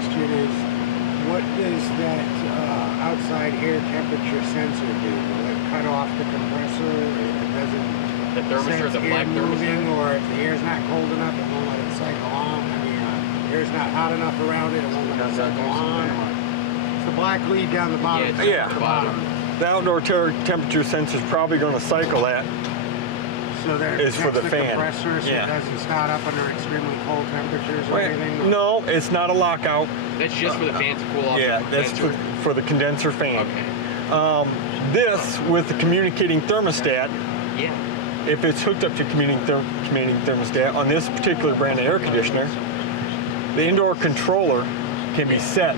question is, what does that outside air temperature sensor do? Will it cut off the compressor? It doesn't The thermistor, the black moving, thermistor? or if the air's not cold enough, it won't let it cycle on. I mean, air's not hot enough around it, it won't let it cycle on. It's the black lead down the bottom. Yeah, it's the bottom. The outdoor temperature sensor is probably going to cycle that. So there Is for the fan. compressor, so Yeah. it doesn't start up under extremely cold temperatures or anything? No, it's not a lockout. That's just for the fan to cool off. Yeah, the that's condenser. for the condenser fan. Okay. This with the communicating thermostat, Yeah. if it's hooked up to communicating thermostat on this particular brand of air conditioner, the indoor controller can be set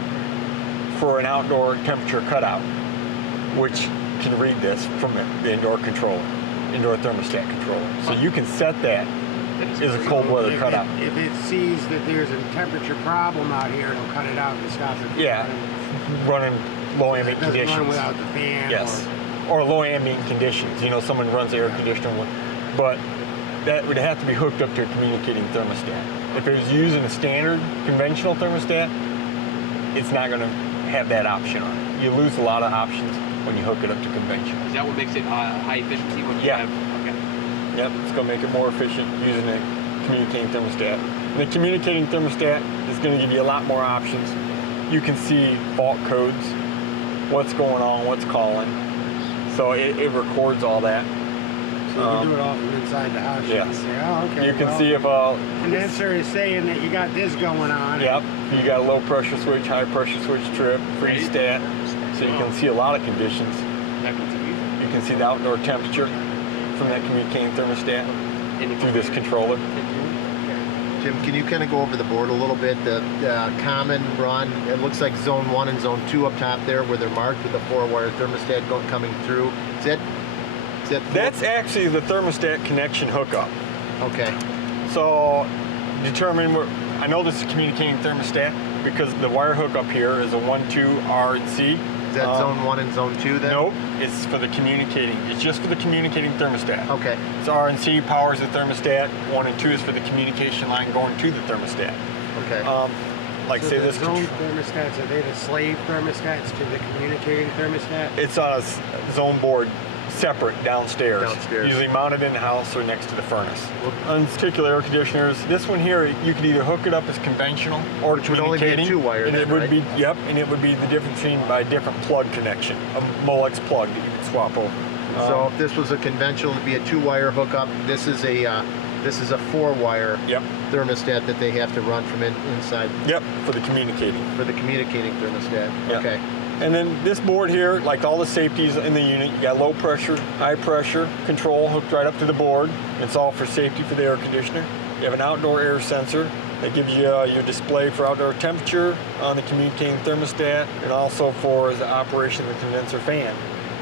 for an outdoor temperature cutout, which can read this from the indoor controller, indoor thermostat controller. So you can set that as a cold weather cutout. If it sees that there's a temperature problem out here, it'll cut it out and stop it. Yeah, running low ambient It doesn't run conditions. without the fan. Yes, or low ambient conditions. You know, someone runs the air conditioner, but that would have to be hooked up to a communicating thermostat. If it was using a standard conventional thermostat, it's not going to have that option on it. You lose a lot of options when you hook it up to conventional. Is that what makes it high efficiency when you Yeah. have? Okay. Yep, it's going to make it more efficient using a communicating thermostat. And the communicating thermostat is going to give you a lot more options. You can see fault codes, what's going on, what's calling. So it records all that. So you can do it all from inside the house. Yes. You can say, oh, okay. You can well, see if condenser is saying that you got this going on. yep, you got a low pressure switch, high pressure switch trip, freeze stat. So you can see a lot of conditions. That means You can see the outdoor temperature from that communicating thermostat through this controller. Jim, can you kind of go over the board a little bit? The common run, it looks like zone 1 and zone 2 up top there where they're marked with the 4-wire thermostat coming through. Is that That's actually the thermostat connection hookup. okay? So determine where, I know this is communicating thermostat because the wire hookup here is a 1, 2, R, and C. Is that zone 1 and zone 2 then? Nope, it's for the communicating. It's just for the communicating thermostat. Okay. So R and C powers the thermostat. 1 and 2 is for the communication line going to the thermostat. Okay. Like So say the this. zone thermostats, are they the slave thermostats to the communicating thermostat? It's on a zone board separate downstairs. Downstairs. Usually mounted in the house or next to the furnace. On particular air conditioners, this one here, you could either hook it up as conventional or Which would only be a communicating, 2-wire and then, it would right? be and it would be the difference between by a different plug connection, a Molex plug that you could swap over. So if this was a conventional, it'd be a 2-wire hookup. This is a 4-wire Yep. thermostat that they have to run from inside Yep, for the communicating. for the communicating thermostat. Yep. Okay. And then this board here, like all the safeties in the unit, you got low pressure, high pressure control hooked right up to the board. It's all for safety for the air conditioner. You have an outdoor air sensor that gives you your display for outdoor temperature on the communicating thermostat and also for the operation of the condenser fan.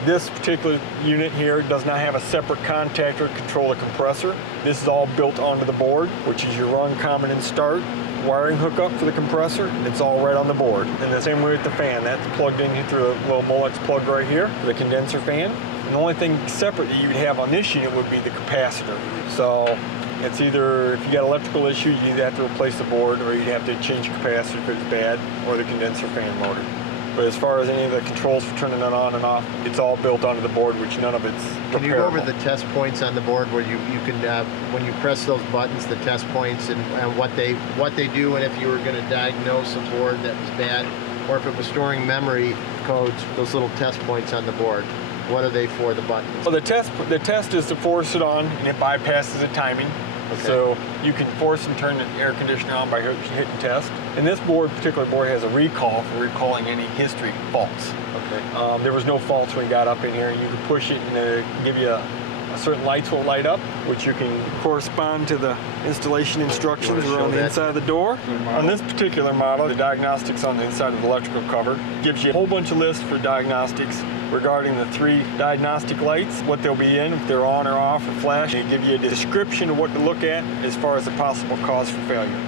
This particular unit here does not have a separate contactor to control the compressor. This is all built onto the board, which is your run, common, and start. Wiring hookup for the compressor, and it's all right on the board. And the same way with the fan, that's plugged in through a little Molex plug right here for the condenser fan. And the only thing separate that you would have on this unit would be the capacitor. So it's either, if you got electrical issue, you either have to replace the board or you'd have to change the capacitor if it's bad, or the condenser fan motor. But as far as any of the controls for turning it on and off, it's all built onto the board, which none of it's repairable. Can you go over the test points on the board where you can when you press those buttons, the test points and what they do, and if you were going to diagnose a board that was bad, or if it was storing memory codes, those little test points on the board, what are they for, the buttons? Well, the test is to force it on, and it bypasses the timing. Okay. So you can force and turn the air conditioner on by hitting test. And this particular board has a recall for recalling any history faults. Okay. There was no faults when we got up in here. You could push it and give you a certain lights will light up, which you can correspond to the installation instructions You wanna around show the that? inside of the door. On this particular model, the diagnostics on the inside of the electrical cover gives you a whole bunch of lists for diagnostics regarding the 3 diagnostic lights, what they'll be in, if they're on or off or flash. They give you a description of what to look at as far as the possible cause for failure.